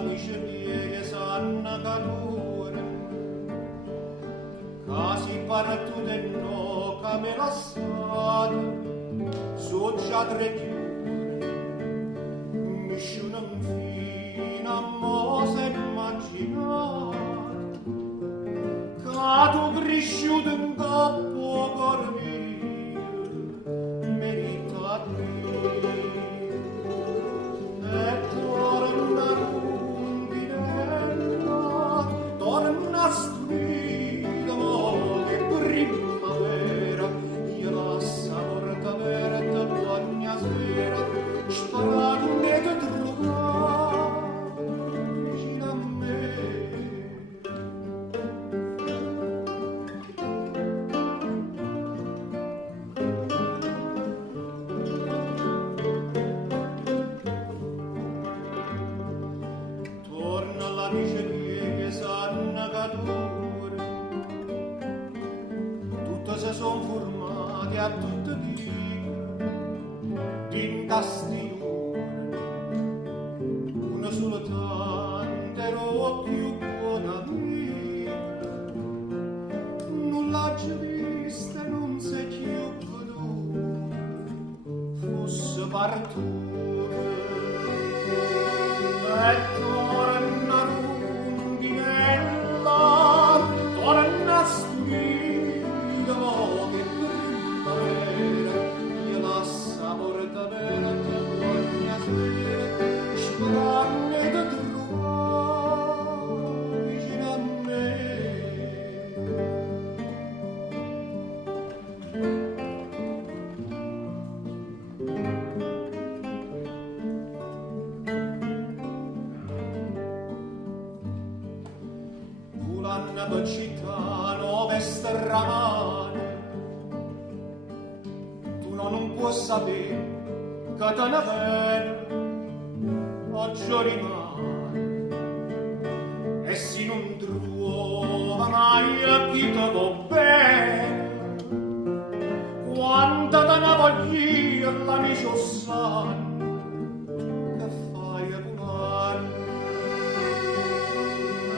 miserie sanna calore, casi partute no come lassate, so già tre chiure, mi sciuno fino a mo' se immaginate, che tu cresciuto in coppo cor mio, meritate. E torna rondinella, torna stupida, mo che primavera, io la saporta aperta ogni sera, spararne da trovare vicino a me. Miserie sanno cadore, tutte se son formate a tutte d'incastiglione, una soltanto ero più buona amica, non l'ha già vista, non si è più veduta, fosse partita e torna rondinella, torna stupida, mo che primavera, io la saporta aperta ogni sera, sperarne da trovare vicino a me. Volando per città, nuove stramane, tu non puoi sapere che te ne viene, oggi rimane, e se non trova mai a chi te va bene, quanta te ne voglio l'amico sanno, che fai a volare,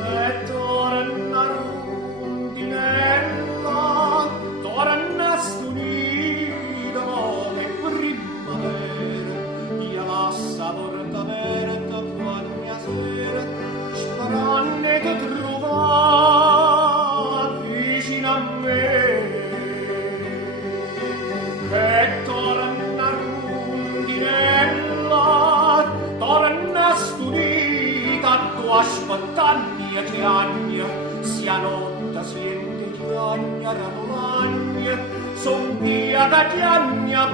e torna rondinella, torna stupida, mo che primavera, io la saporta aperta ogni sera, sperando che trovare vicino a me. E torna rondinella, torna stupida, tu aspettando che agna, sia notte siente che agna ramolagna, son via da chiagna